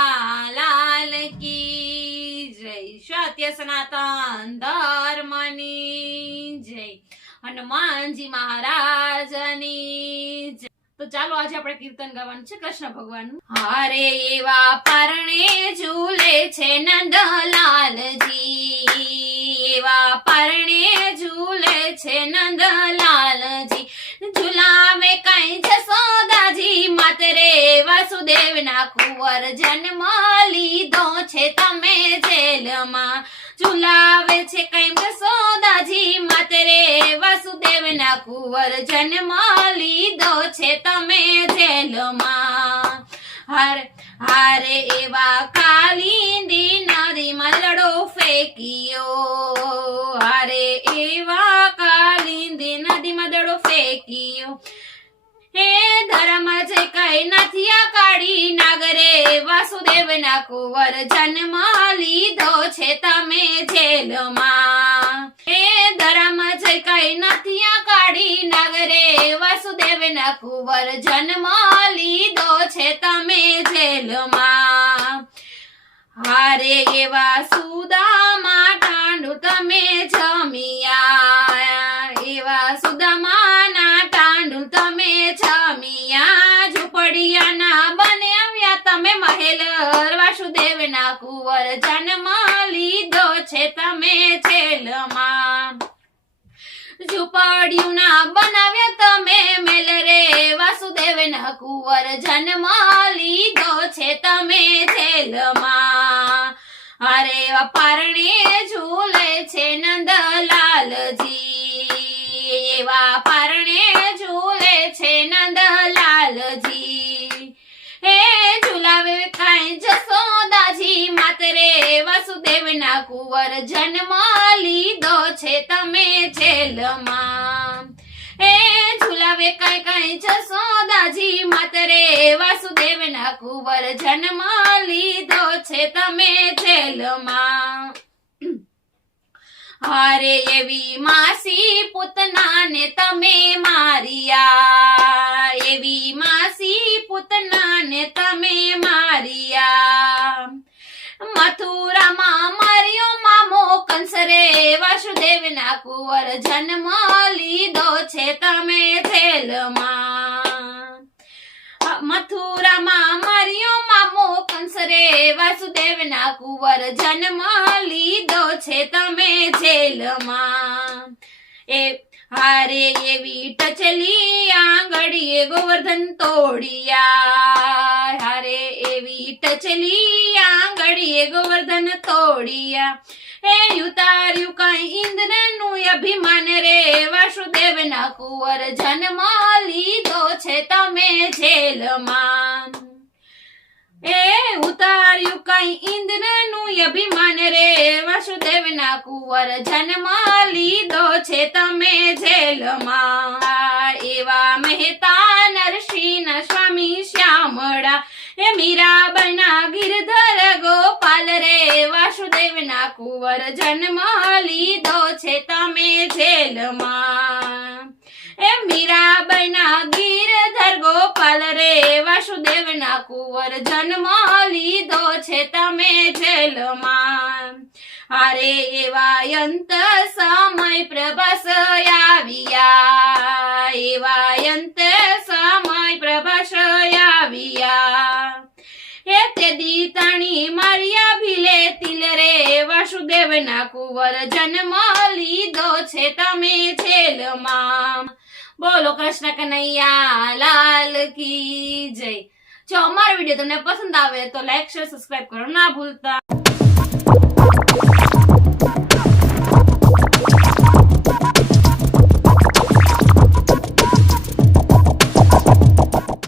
કનૈયા લાલ કી જય. સત્ય સનાતન ધર્મની જય. હનુમાનજી મહારાજની જય. તો ચાલો આજે આપણે કીર્તન ગાવાનું છે કૃષ્ણ ભગવાનનું. હારે એવા પરણે ઝૂલે છે નંદલાલજી, એવા પરણે ઝૂલે છે નંદલાલજી, ઝુલાવે કઈ જસોદાજી માતરે વાસુદેવના કુંવર જન્મ લીધો છે તમે જેલમાં, ઝુલાવે છે કઈ જસોદાજી માતરે વાસુદેવના કુંવર જન્મ લીધો છે તમે જેલમાં. હારે એવા કાલિંદી નદીમાં દડો ફેંક્યો, હારે એવા કાલિંદી નદીમાં દડો ફેંક્યો, હે ધર્મ જે કઈ નથી આ કાળી નાગરે વાસુદેવના કુંવર જન્મ લીધો છે તમે જેલમાં, હે ધર્મ જે કઈ નથી આ કાળી નાગરે વાસુદેવના કુંવર જન્મ લીધો છે તમે જેલમાં. હારે એવા સુદામા ટાંડુ તમે જમિયા, એવા સુદામાના ટાંડુ તમે જમિયા, ઝૂંપડિયાના બનાવ્યા તમે મહેલ વાસુદેવના કુંવર જન્મ લીધો છે તમે જેલમાં, ઝૂંપડિયુંના બનાવ્યા તમે મેલ રે વાસુદેવના કુંવર જન્મ લીધો છે તમે જેલમાં. અરે પરણે ઝૂલે છે નંદલાલજી, એવા પરણે ઝૂલે છે નંદલાલજી, હે ઝુલાવે કઈ જસોદાજી માતરે વાસુદેવના કુંવર જન્મ લીધો છે તમે જેલમાં, હે ઝુલાવે કઈ કઈ જસોદાજી માતરે વાસુદેવના કુંવર જન્મ લીધો છે તમે જેલમાં. હારે એવી માસી પૂતનાને તમે મારિયા, એવી માસી પૂતનાને તમે મારિયા, મથુરામાં માર્યો મામો કંસ રે વાસુદેવના કુંવર જન્મ લીધો છે તમે જેલમાં, મથુરામાં માર્યો મામો કંસ રે વાસુદેવના કુંવર જન્મ લીધો છે તમે જેલમાં. એ હારે એવી ટચલી આંગળીએ ગોવર્ધન તોડિયા, હારે એવી ટચલી આંગળીએ ગોવર્ધન તોડિયા, હે ઉતાર્યું કઈ ઇન્દ્રનું અભિમાન રે વાસુદેવના કુંવર જન્મ લીધો છે તમે જેલમાં, એ ઉતાર્યું કઈ ઇન્દ્રનું અભિમાન રે વાસુદેવના કુંવર જન્મ લીધો છે તમે જેલમાં. એવા મહેતા નરસિંહ સ્વામી શ્યામળા, હે મીરાબાઈના ગિરધર ગોપાલ રે વાસુદેવના કુંવર જન્મ લીધો છે તમે જેલમાં, એ મીરાબાઈના ગિરધર ગોપાલ રે વાસુદેવના કુંવર જન્મ લીધો છે તમે જેલમાં. હારે એવા અંત સમય પ્રભાસ આવ્યા, એવા અંત સમય પ્રભાસ આવ્યા, હે તે દીતાણી મારિયા ભીલે તિલ રે વાસુદેવના કુંવર જન્મ લીધો છે તમે જેલમાં. બોલો કૃષ્ણ કનૈયા લાલ કી જય. જો અમારો વિડીયો તમને પસંદ આવે તો લાઈક શેર સબસ્ક્રાઇબ કરો ના ભૂલતા.